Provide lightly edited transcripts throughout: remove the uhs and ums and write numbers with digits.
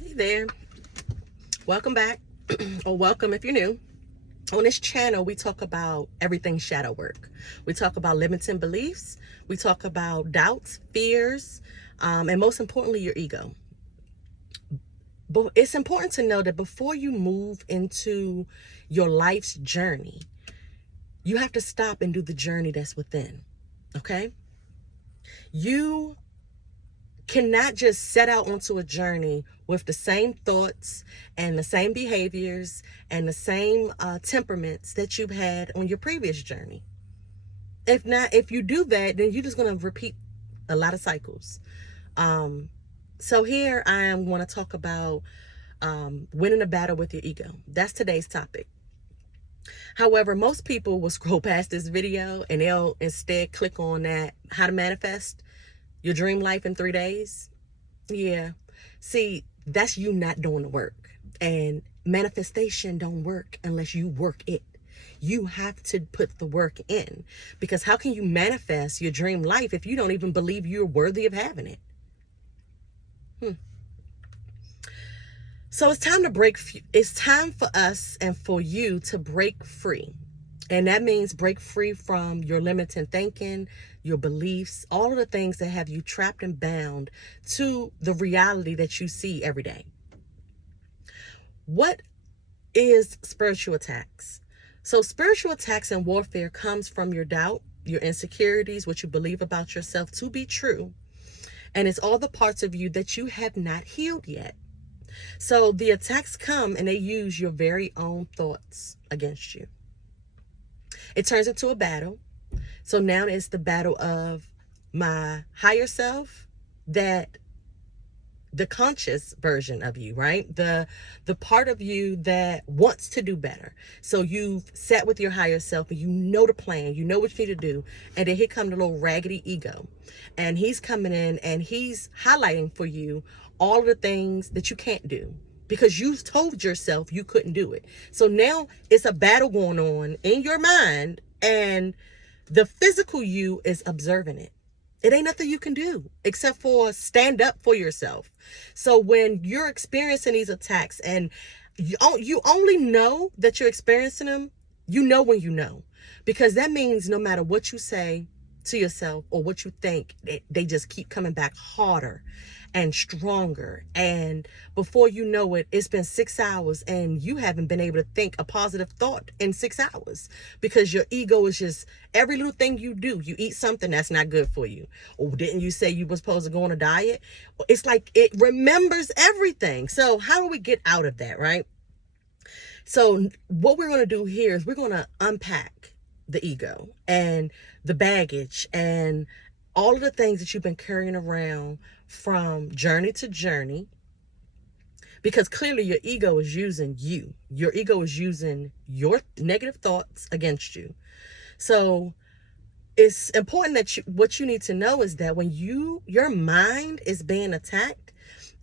Hey there, welcome back, or welcome if you're new. On this channel, we talk about everything shadow work. We talk about limiting beliefs, we talk about doubts, fears, and most importantly, your ego. But it's important to know that before you move into your life's journey, you have to stop and do the journey that's within, okay? You cannot just set out onto a journey with the same thoughts and the same behaviors and the same temperaments that you've had on your previous journey. If not, if you do that, then you're just going to repeat a lot of cycles. So here I am going to talk about winning a battle with your ego. That's today's topic. However, most people will scroll past this video and they'll instead click on that how to manifest your dream life in 3 days. Yeah. See, that's you not doing the work. And manifestation don't work unless you work it. You have to put the work in, because how can you manifest your dream life if you don't even believe you're worthy of having it? So it's time to break. It's time for us and for you to break free. And that means break free from your limiting thinking, your beliefs, all of the things that have you trapped and bound to the reality that you see every day. What is spiritual attacks? So spiritual attacks and warfare comes from your doubt, your insecurities, what you believe about yourself to be true. And it's all the parts of you that you have not healed yet. So the attacks come and they use your very own thoughts against you. It turns into a battle. So now it's the battle of my higher self, that the conscious version of you, right? The part of you that wants to do better. So you've sat with your higher self and you know the plan, you know what you need to do. And then here come the little raggedy ego. And he's coming in and he's highlighting for you all of the things that you can't do, because you've told yourself you couldn't do it. So now it's a battle going on in your mind, and the physical you is observing it. It ain't nothing you can do except for stand up for yourself. So when you're experiencing these attacks and you only know that you're experiencing them, you know when you know. Because that means no matter what you say to yourself or what you think, they just keep coming back harder and stronger. And before you know it, it's been 6 hours and you haven't been able to think a positive thought in 6 hours, because your ego is just every little thing you do. You eat something that's not good for you. Or didn't you say you were supposed to go on a diet? It's like it remembers everything. So how do we get out of that, right? So what we're going to do here is we're going to unpack the ego and the baggage and all of the things that you've been carrying around from journey to journey, because clearly your ego is using you. Your ego is using your negative thoughts against you. So it's important that what you need to know is that when your mind is being attacked,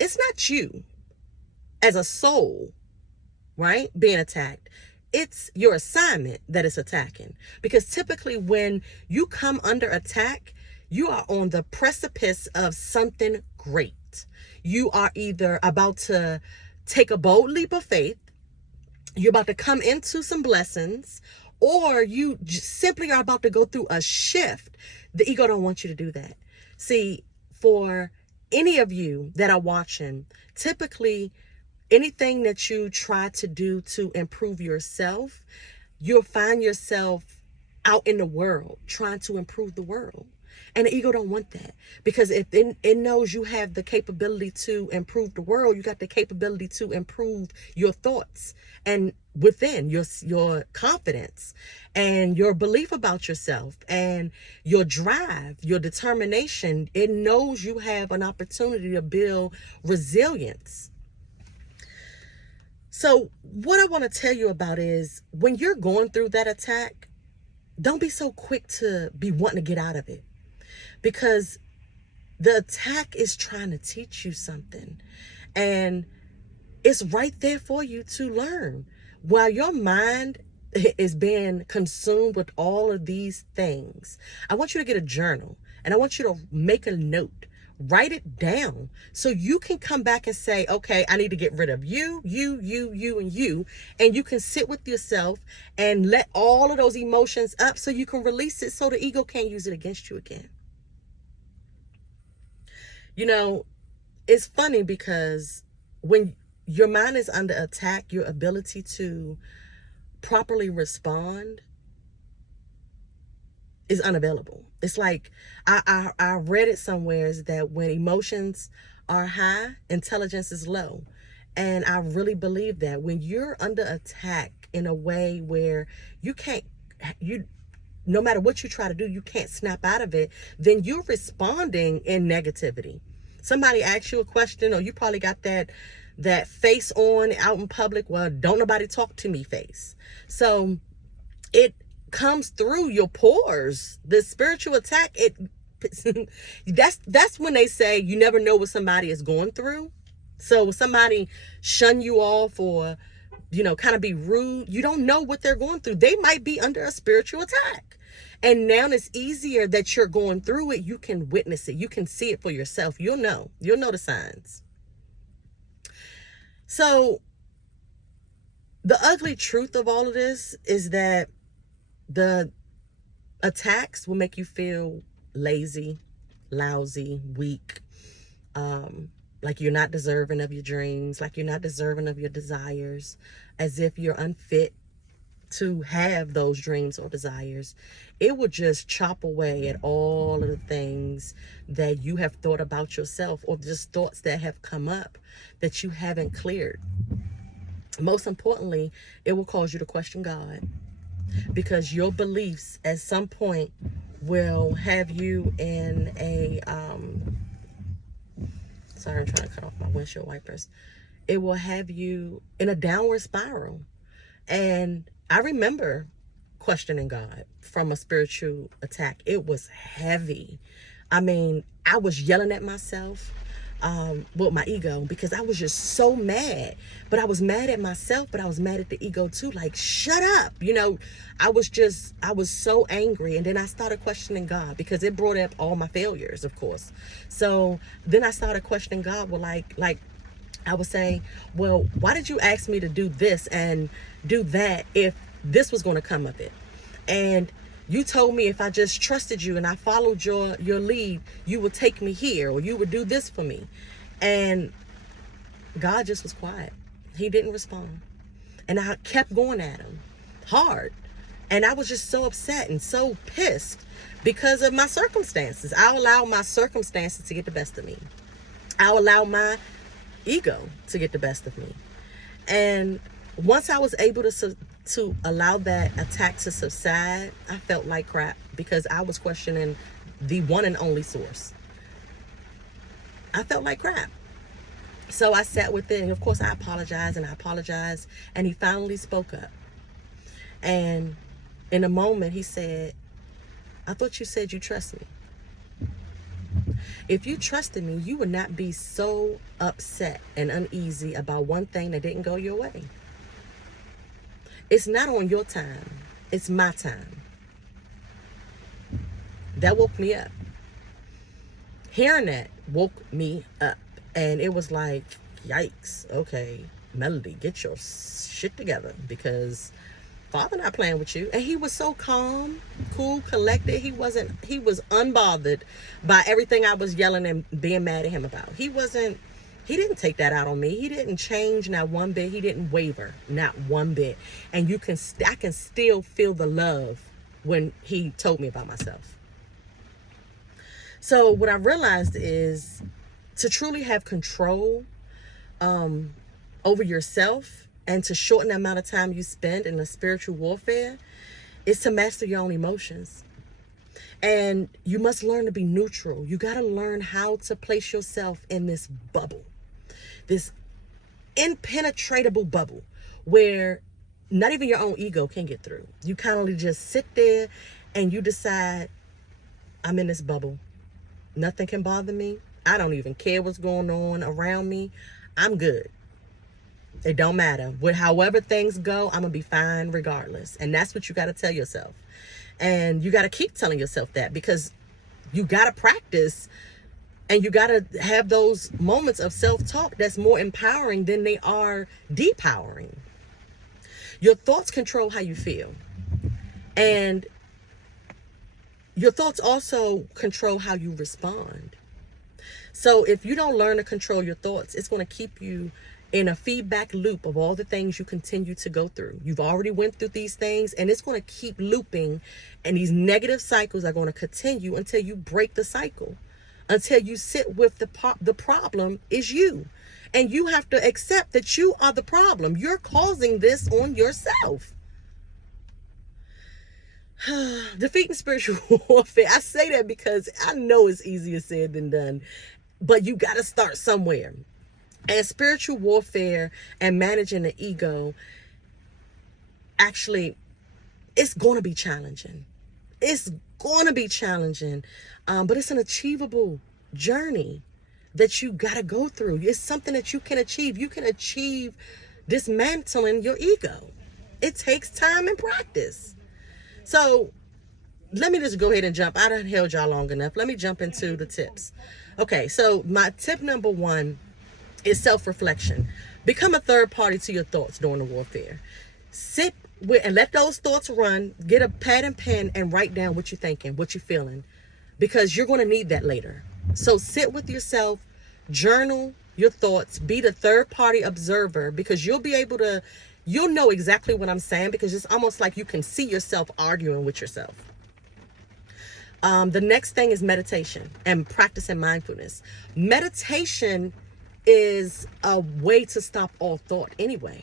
it's not you as a soul, right, being attacked. It's your assignment that is attacking. Because typically when you come under attack, you are on the precipice of something great. You are either about to take a bold leap of faith, you're about to come into some blessings, or you simply are about to go through a shift. The ego don't want you to do that. See, for any of you that are watching, typically anything that you try to do to improve yourself, you'll find yourself out in the world trying to improve the world. And the ego don't want that, because if it knows you have the capability to improve the world, you got the capability to improve your thoughts and within your confidence and your belief about yourself and your drive, your determination. It knows you have an opportunity to build resilience. So what I want to tell you about is when you're going through that attack, don't be so quick to be wanting to get out of it, because the attack is trying to teach you something, and it's right there for you to learn. While your mind is being consumed with all of these things, I want you to get a journal and I want you to make a note. Write it down so you can come back and say, okay, I need to get rid of you, and you. And you can sit with yourself and let all of those emotions up so you can release it so the ego can't use it against you again. You know, it's funny because when your mind is under attack, your ability to properly respond is unavailable. It's like I read it somewhere is that when emotions are high, intelligence is low. And I really believe that when you're under attack in a way where you can't, you no matter what you try to do, you can't snap out of it, then you're responding in negativity. Somebody asks you a question, or you probably got that face on out in public, well, don't nobody talk to me face. So it comes through your pores. The spiritual attack, it that's when they say you never know what somebody is going through. So somebody shun you off or kind of be rude, you don't know what they're going through. They might be under a spiritual attack. And now it's easier that you're going through it. You can witness it. You can see it for yourself. You'll know the signs. So the ugly truth of all of this is that the attacks will make you feel lazy, lousy, weak, like you're not deserving of your dreams, like you're not deserving of your desires, as if you're unfit to have those dreams or desires. It will just chop away at all of the things that you have thought about yourself, or just thoughts that have come up that you haven't cleared. Most importantly, it will cause you to question God, because your beliefs at some point will have you in a sorry, I'm trying to cut off my windshield wipers. It will have you in a downward spiral. And I remember questioning God from a spiritual attack. It was heavy. I mean, I was yelling at myself with my ego, because I was just so mad. But I was mad at myself, but I was mad at the ego too. Like, shut up. I was so angry. And then I started questioning God, because it brought up all my failures, of course. So then I started questioning God. Well, like I would say, well, why did you ask me to do this and do that if this was going to come of it? And you told me if I just trusted you and I followed your lead, you would take me here, or you would do this for me. And God just was quiet. He didn't respond. And I kept going at him hard. And I was just so upset and so pissed because of my circumstances. I allowed my circumstances to get the best of me. I allowed my ego to get the best of me. And once I was able to allow that attack to subside, I felt like crap, because I was questioning the one and only source. I felt like crap. So I sat with it, and of course I apologized, and he finally spoke up. And in a moment he said, I thought you said you trust me. If you trusted me, you would not be so upset and uneasy about one thing that didn't go your way. It's not on your time. It's my time. That woke me up. Hearing that woke me up. And it was like, yikes. Okay, Melody, get your shit together, because Father not playing with you. And he was so calm, cool, collected. He was unbothered by everything I was yelling and being mad at him about. He didn't take that out on me. He didn't change not one bit. He didn't waver not one bit. And I can still feel the love when he told me about myself. So what I realized is, to truly have control over yourself, and to shorten the amount of time you spend in a spiritual warfare, is to master your own emotions. And you must learn to be neutral. You got to learn how to place yourself in this bubble, this impenetrable bubble, where not even your own ego can get through. You kind of just sit there and you decide, I'm in this bubble. Nothing can bother me. I don't even care what's going on around me. I'm good. It don't matter. With however things go, I'm going to be fine regardless. And that's what you got to tell yourself. And you got to keep telling yourself that, because you got to practice And you got to have those moments of self-talk that's more empowering than they are depowering. Your thoughts control how you feel. And your thoughts also control how you respond. So if you don't learn to control your thoughts, it's going to keep you in a feedback loop of all the things you continue to go through. You've already went through these things, and it's going to keep looping, and these negative cycles are going to continue until you break the cycle, until you sit with the problem is you. And you have to accept that you are the problem. You're causing this on yourself. Defeating spiritual warfare. I say that because I know it's easier said than done, but you got to start somewhere. And spiritual warfare and managing the ego, actually, it's going to be challenging. It's going to be challenging, but it's an achievable journey that you got to go through. It's something that you can achieve. You can achieve dismantling your ego. It takes time and practice. So let me just go ahead and jump. I done held y'all long enough. Let me jump into the tips. Okay, so my tip number 1 is self-reflection. Become a third party to your thoughts during the warfare. Sit with and let those thoughts run. Get a pad and pen and write down what you're thinking, what you're feeling, because you're going to need that later. So sit with yourself, journal your thoughts, be the third party observer, because you'll know exactly what I'm saying, because it's almost like you can see yourself arguing with yourself. The next thing is meditation and practicing mindfulness. Meditation is a way to stop all thought anyway.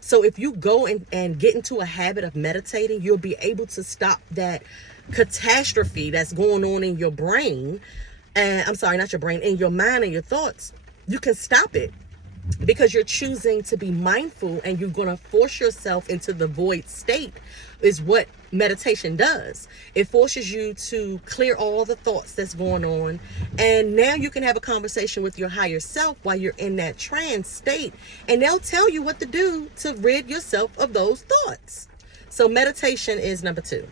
So if you go and get into a habit of meditating, you'll be able to stop that catastrophe that's going on in your brain. And I'm sorry, not your brain, in your mind and your thoughts. You can stop it because you're choosing to be mindful, and you're going to force yourself into the void state is what meditation does. It forces you to clear all the thoughts that's going on, and now you can have a conversation with your higher self while you're in that trance state, and they'll tell you what to do to rid yourself of those thoughts. So meditation is number 2.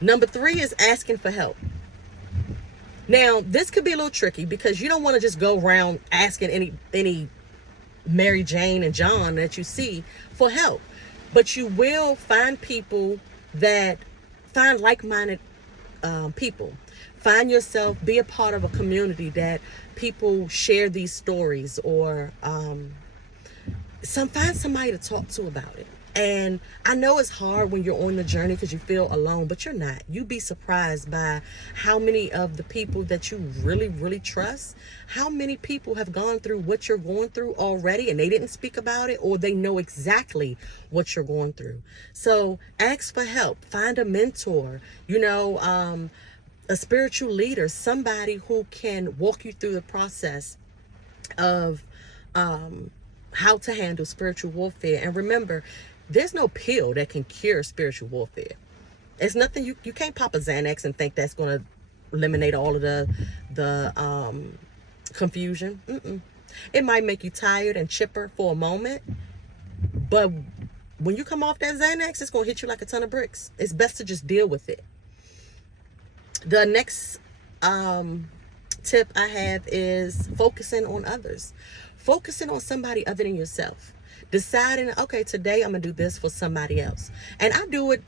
Number 3 is asking for help. Now, this could be a little tricky because you don't want to just go around asking any Mary Jane and John that you see for help. But you will find people that find like-minded people. Find yourself, be a part of a community that people share these stories, or find somebody to talk to about it. And I know it's hard when you're on the journey because you feel alone, but you're not. You'd be surprised by how many of the people that you really, really trust, how many people have gone through what you're going through already, and they didn't speak about it, or they know exactly what you're going through. So ask for help. Find a mentor, a spiritual leader, somebody who can walk you through the process of how to handle spiritual warfare. And remember, there's no pill that can cure spiritual warfare. It's nothing. You can't pop a Xanax and think that's going to eliminate all of the confusion. It might make you tired and chipper for a moment, but when you come off that Xanax, it's going to hit you like a ton of bricks. It's best to just deal with it. The next tip I have is focusing on others. Focusing on somebody other than yourself. Deciding, okay, today I'm going to do this for somebody else. And I do it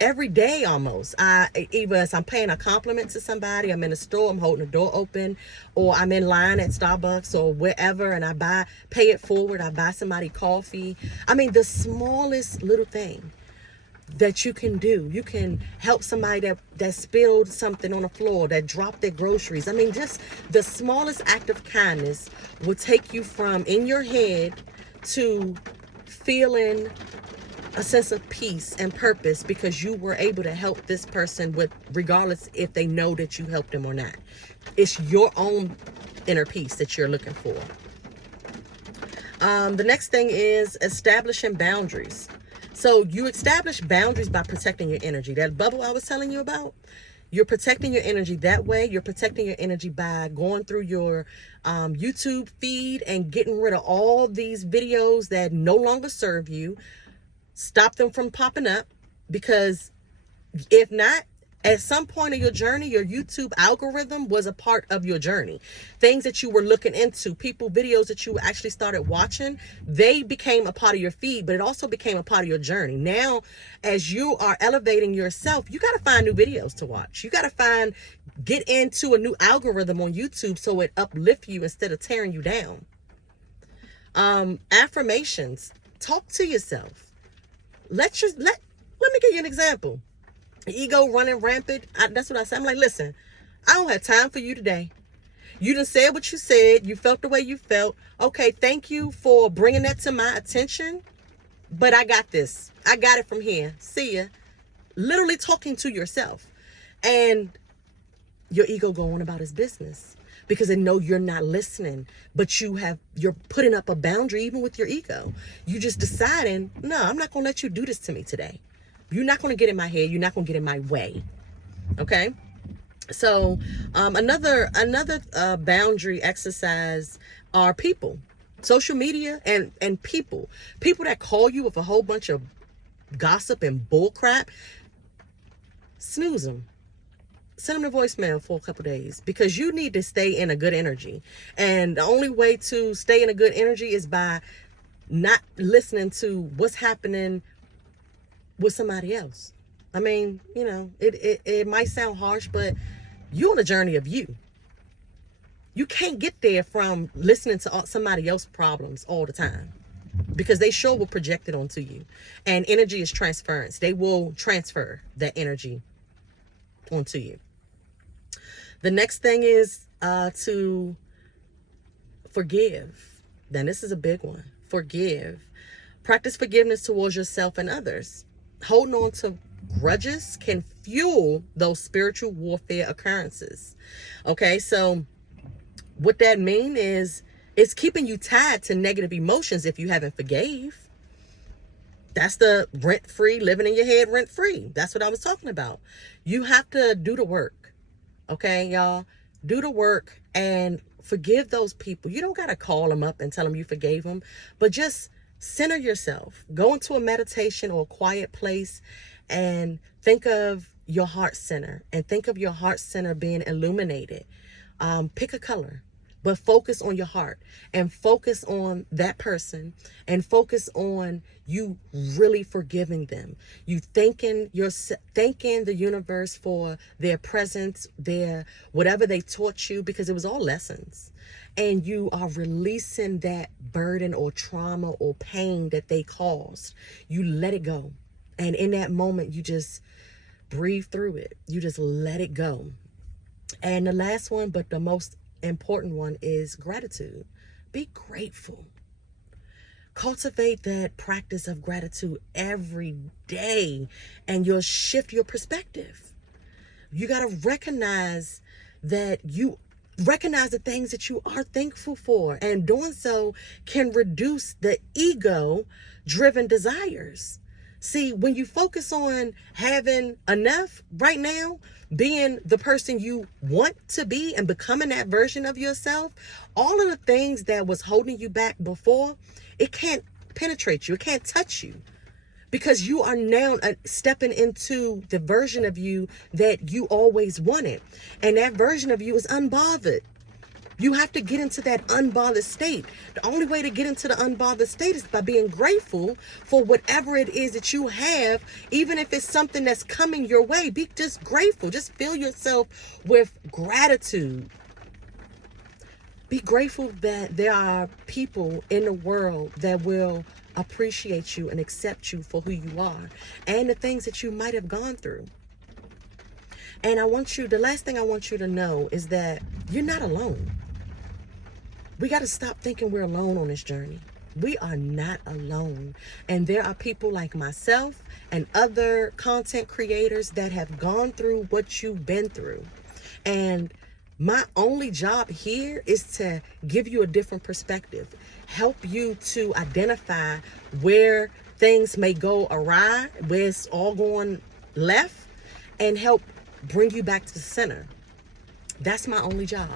every day almost. Either as I'm paying a compliment to somebody, I'm in a store, I'm holding the door open, or I'm in line at Starbucks or wherever, and I pay it forward, I buy somebody coffee. I mean, the smallest little thing that you can do. You can help somebody that spilled something on the floor, that dropped their groceries. I mean, just the smallest act of kindness will take you from in your head to feeling a sense of peace and purpose, because you were able to help this person, with regardless if they know that you helped them or not. It's your own inner peace that you're looking for. The next thing is establishing boundaries. So you establish boundaries by protecting your energy. That bubble I was telling you about, you're protecting your energy that way. You're protecting your energy by going through your YouTube feed and getting rid of all these videos that no longer serve you. Stop them from popping up, because if not, At some point of your journey, your YouTube algorithm was a part of your journey. Things that you were looking into, videos that you actually started watching, they became a part of your feed, but it also became a part of your journey. Now, as you are elevating yourself, you got to find new videos to watch. You got to get into a new algorithm on YouTube so it uplifts you instead of tearing you down. Affirmations. Talk to yourself. Let me give you an example. Ego running rampant. That's what I say. I'm like, listen, I don't have time for you today. You done said what you said. You felt the way you felt. Okay, thank you for bringing that to my attention. But I got this. I got it from here. See ya. Literally talking to yourself. And your ego going about his business because they know you're not listening, but you're putting up a boundary even with your ego. You just deciding, no, I'm not going to let you do this to me today. You're not going to get in my head. You're not going to get in my way. Okay. So, another boundary exercise are people, social media and people that call you with a whole bunch of gossip and bull crap. Snooze them. Send them a voicemail for a couple days because you need to stay in a good energy. And the only way to stay in a good energy is by not listening to what's happening with somebody else. I mean, it might sound harsh, but you're on a journey of you. You can't get there from listening to somebody else's problems all the time because they sure will project it onto you. And energy is transference. They will transfer that energy onto you. The next thing is to forgive. Then this is a big one. Forgive. Practice forgiveness towards yourself and others. Holding on to grudges can fuel those spiritual warfare occurrences. Okay, so what that means is it's keeping you tied to negative emotions if you haven't forgave. That's the rent-free, living in your head rent-free. That's what I was talking about. You have to do the work. Okay, y'all, do the work and forgive those people. You don't got to call them up and tell them you forgave them, but just center yourself. Go into a meditation or a quiet place and think of your heart center and think of your heart center being illuminated. Pick a color, but focus on your heart and focus on that person and focus on you really forgiving them. You thanking the universe for their presence, their whatever they taught you, because it was all lessons. And you are releasing that burden or trauma or pain that they caused. You let it go. And in that moment, you just breathe through it. You just let it go. And the last one, but the most important one, is gratitude. Be grateful. Cultivate that practice of gratitude every day and you'll shift your perspective. You got to recognize the things that you are thankful for, and doing so can reduce the ego driven desires. See, when you focus on having enough right now, being the person you want to be and becoming that version of yourself, all of the things that was holding you back before, it can't penetrate you. It can't touch you because you are now stepping into the version of you that you always wanted. And that version of you is unbothered. You have to get into that unbothered state. The only way to get into the unbothered state is by being grateful for whatever it is that you have, even if it's something that's coming your way. Be just grateful. Just fill yourself with gratitude. Be grateful that there are people in the world that will appreciate you and accept you for who you are and the things that you might have gone through. And the last thing I want you to know is that you're not alone. We got to stop thinking we're alone on this journey. We are not alone. And there are people like myself and other content creators that have gone through what you've been through. And my only job here is to give you a different perspective, help you to identify where things may go awry, where it's all going left, and help bring you back to the center. That's my only job.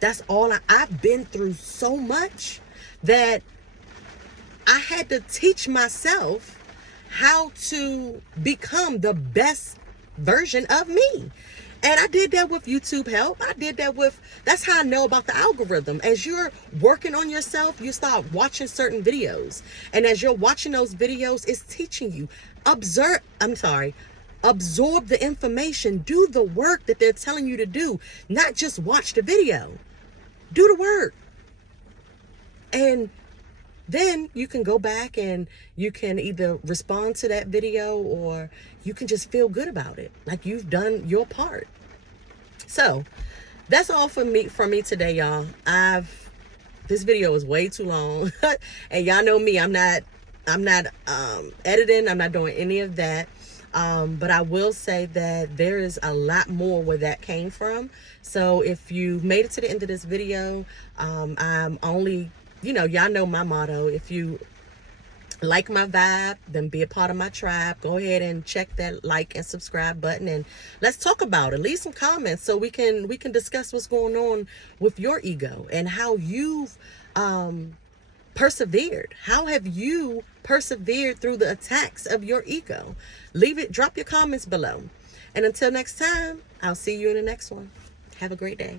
That's all I've been through so much that I had to teach myself how to become the best version of me. And I did that with YouTube help. That's how I know about the algorithm. As you're working on yourself, you start watching certain videos. And as you're watching those videos, it's teaching you. Absorb the information. Do the work that they're telling you to do. Not just watch the video. Do the work. And then you can go back and you can either respond to that video or you can just feel good about it. Like you've done your part. So that's all from me today, y'all. This video is way too long. And y'all know me, I'm not editing, I'm not doing any of that. But I will say that there is a lot more where that came from. So if you made it to the end of this video, I'm only, y'all know my motto. If you like my vibe, then be a part of my tribe. Go ahead and check that like and subscribe button, and let's talk about it. Leave some comments so we can discuss what's going on with your ego and how you've persevered. How have you persevered through the attacks of your ego? Drop your comments below. And until next time, I'll see you in the next one. Have a great day.